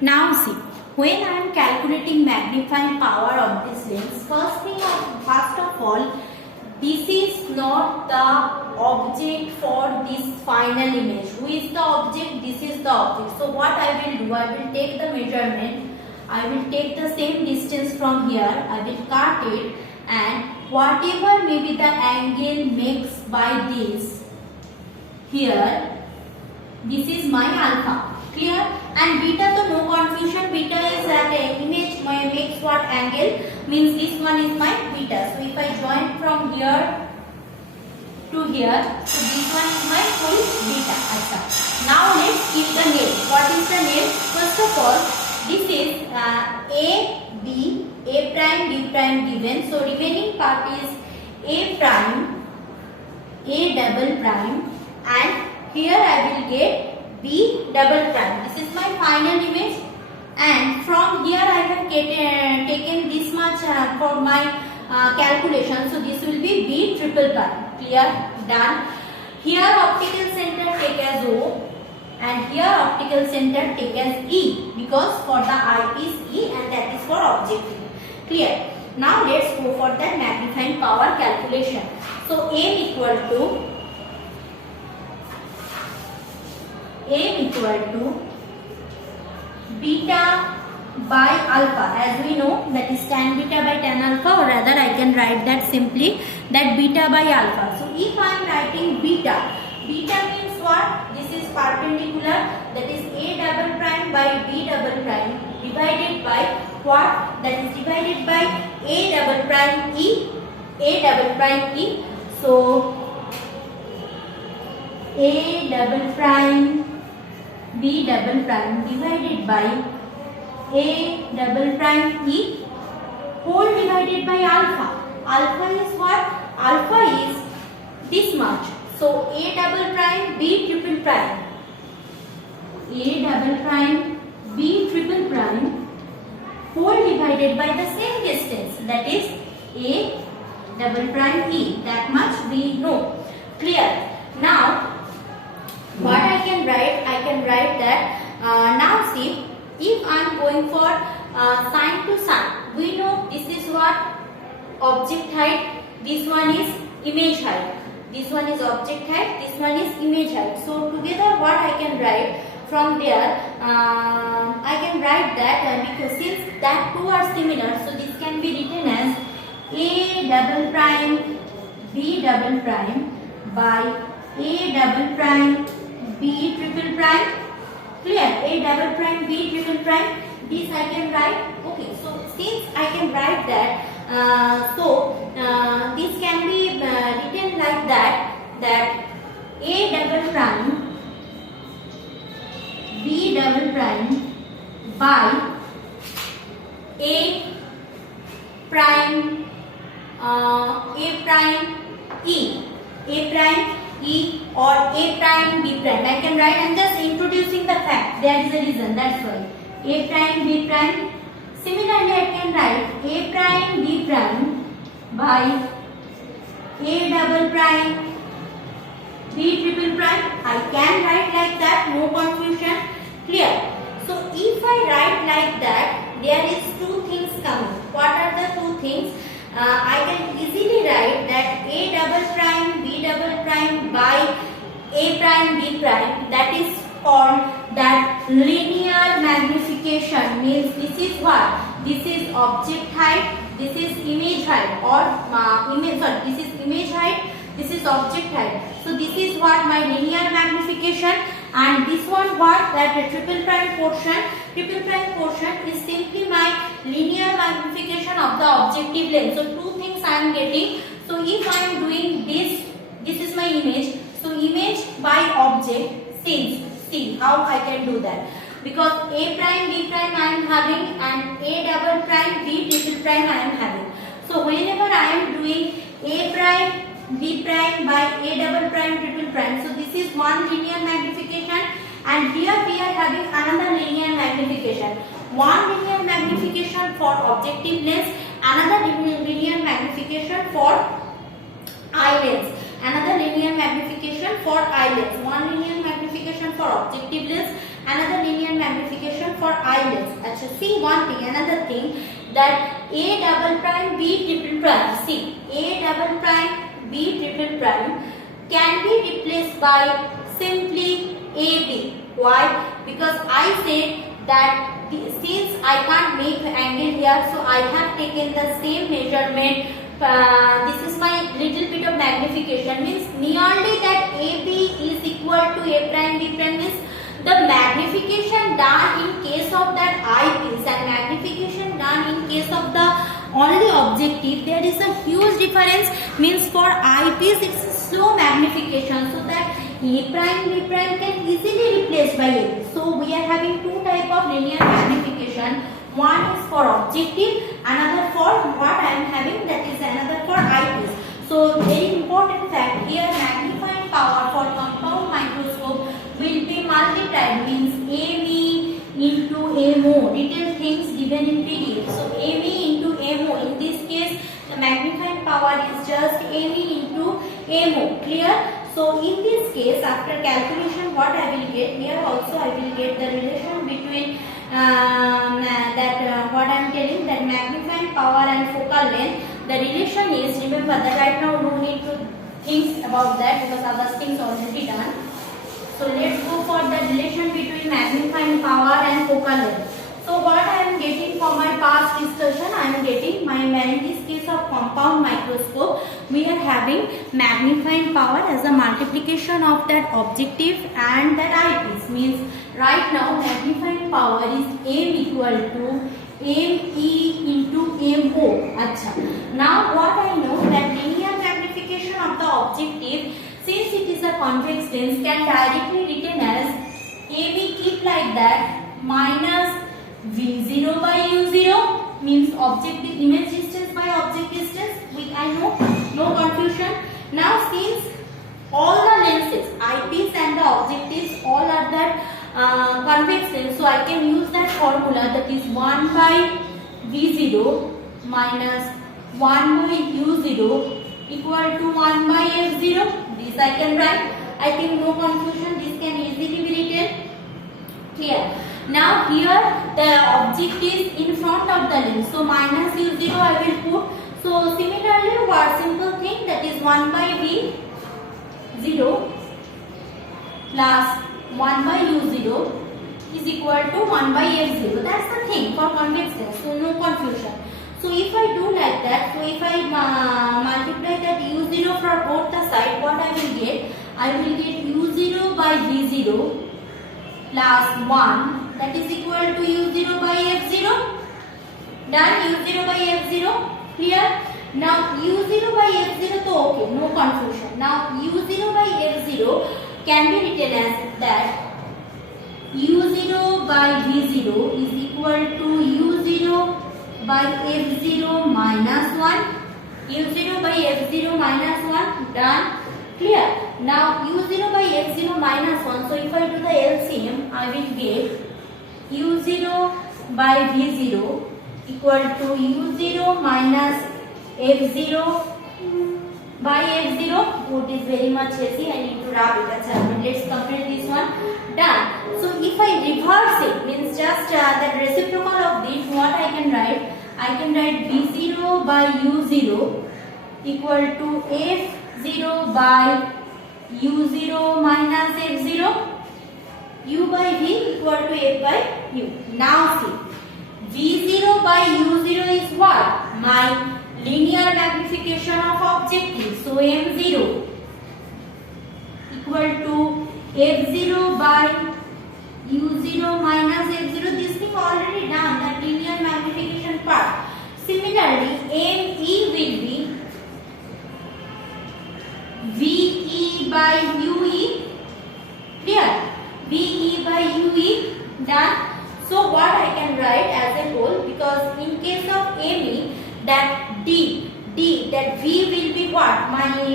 Now see, when I am calculating magnifying power of this lens, first of all, this is not the object for this final image. Who is the object? This is the object. So what I will do, I will take the measurement, I will take the same distance from here, I will cut it, and whatever may be the angle makes by this, here, this is my alpha. Clear? And beta, so no confusion, beta is that image makes what angle, means this one is my beta. So if I join from here to here, so this one is my full beta. Achha. Now let's keep the name. What is the name? First of all, this is A, B, A prime, B prime given. So remaining part is A prime, A double prime, and here I will get B double prime. This is my final image, and from here I have taken this much for my calculation. So this will be B triple prime. Clear? Done. Here optical center take as O, and here optical center take as E, because for the eyepiece E and that is for objective. Clear? Now let's go for that magnifying power calculation. So M equal to beta by alpha. As we know, that is tan beta by tan alpha, or rather I can write that simply, that beta by alpha. So if I am writing beta, beta means what? This is perpendicular, that is A double prime by B double prime divided by what? That is divided by A double prime E, A double prime E. So A double prime B double prime divided by A double prime E whole divided by alpha. Alpha is what? Alpha is this much. So A double prime B triple prime, A double prime B triple prime whole divided by the same distance, that is A double prime E. That much we know. Clear? Now what I can write that now see, if I am going for sine to sine, we know this is what? Object height, this one is image height. This one is object height, this one is image height. So together what I can write from there, I can write that because since that two are similar, so this can be written as A double prime B double prime by A double prime B triple prime. Clear? A double prime B triple prime. This I can write. Okay, so since I can write that, this can be written like that, that A double prime B double prime by A prime E, A prime E or A prime B prime. I can write, I'm just introducing the fact, there is a reason, that's why. A prime B prime. Similarly I can write A prime B prime by A double prime B triple prime. I can write like that, no confusion. Clear? So if I write like that, there is two things coming. What are the two things? I can easily write that A double prime B double prime by A prime B prime, that is called that linear magnification. Means this is what? This is object height, this is image height, or this is image height, this is object height. So this is what my linear magnification, and this one what? That triple prime portion is simply my linear magnification of the objective lens. So two things I am getting. So if I am doing this is my image. So image by object, see how I can do that. Because A prime B prime I am having, and A double prime B triple prime I am having. So whenever I am doing A prime B prime by A double prime triple prime, so this is one linear magnification, and here we are having another linear magnification. One linear magnification for objective lens, another linear magnification for eye lens, another linear magnification for eye lens, one linear magnification for objective lens, another linear magnification for eye lens. See one thing, another thing, that A double prime B triple prime. See, A double prime B triple prime can be replaced by simply AB. Why? Because I said that since I can't make angle here, so I have taken the same measurement. This is my little bit of magnification, means nearly that AB is equal to A prime B prime, means the magnification done in case of that eyepiece and magnification done in case of the only objective, there is a huge difference. Means for eyepiece it's a slow magnification, so that A prime B prime can easily replace by A. So we are having two type of linear magnification. One is for objective, another for what I am having, that is another for eyepiece. So very important fact here, magnifying power for compound microscope will be multiplied, means AV into AMO. Detailed things given in PDF. So AV into AMO. In this case, the magnifying power is just AV into AMO. Clear? So in this case, after calculation, what I will get here also, I will get the relation between what I am telling, that magnifying power and focal length. The relation is, remember that right now no need to think about that because other things already done. So let's go for the relation between magnifying power and focal length. So what I am getting from my past discussion, I am getting in this case of compound microscope, we are having magnifying power as a multiplication of that objective and that eyepiece. Means right now magnifying power is M equal to ME into MO. Acha. Now what I know, that linear magnification of the objective, since it is a convex lens, can directly written as AB, keep like that, minus V0 by U0, means objective image distance by object distance. I know, no confusion. Now since all the lenses, eyepiece and the objectives, all are that convex lens, so I can use that formula, that is 1 by V0 minus 1 by U0 equal to 1 by F0. This I can write. I think no confusion, this can easily be written. Clear? Now here the object is in front of the lens, so minus U0 I will put. So similarly, what simple thing, that is 1 by V0 plus 1 by U0 is equal to 1 by F0. That's the thing for convex lens, so no confusion. So if I do like that, so if I multiply that U0 for both the side, what I will get? I will get U0 by V0 plus 1, that is equal to U0 by F0. Done. U0 by F0. Clear? Now U0 by F0 to okay, no confusion. Now U0 by F0 can be written as that U0 by V0 is equal to U0 by F0 minus 1. U0 by F0 minus 1. Done. Clear? Now U0 by F0 minus 1. So if I do the LCM, I will get U0 by V0 equal to U0 minus F0 by F0. Code is very much easy. I need to wrap it. But let's complete this one. Done. So if I reverse it, means just the reciprocal of this, what I can write? I can write V0 by U0 equal to F0 by U0 minus F0. U by V equal to F by U. Now see, V0 by U0 is what? My linear magnification of objective. So M0 equal to F0 by U0 minus F0. This thing already done, that linear magnification part. Similarly, ME will be VE by UE. Clear? VE by UE. Done. So what I can write as a whole, because in case of ME, that D, that V will be what? My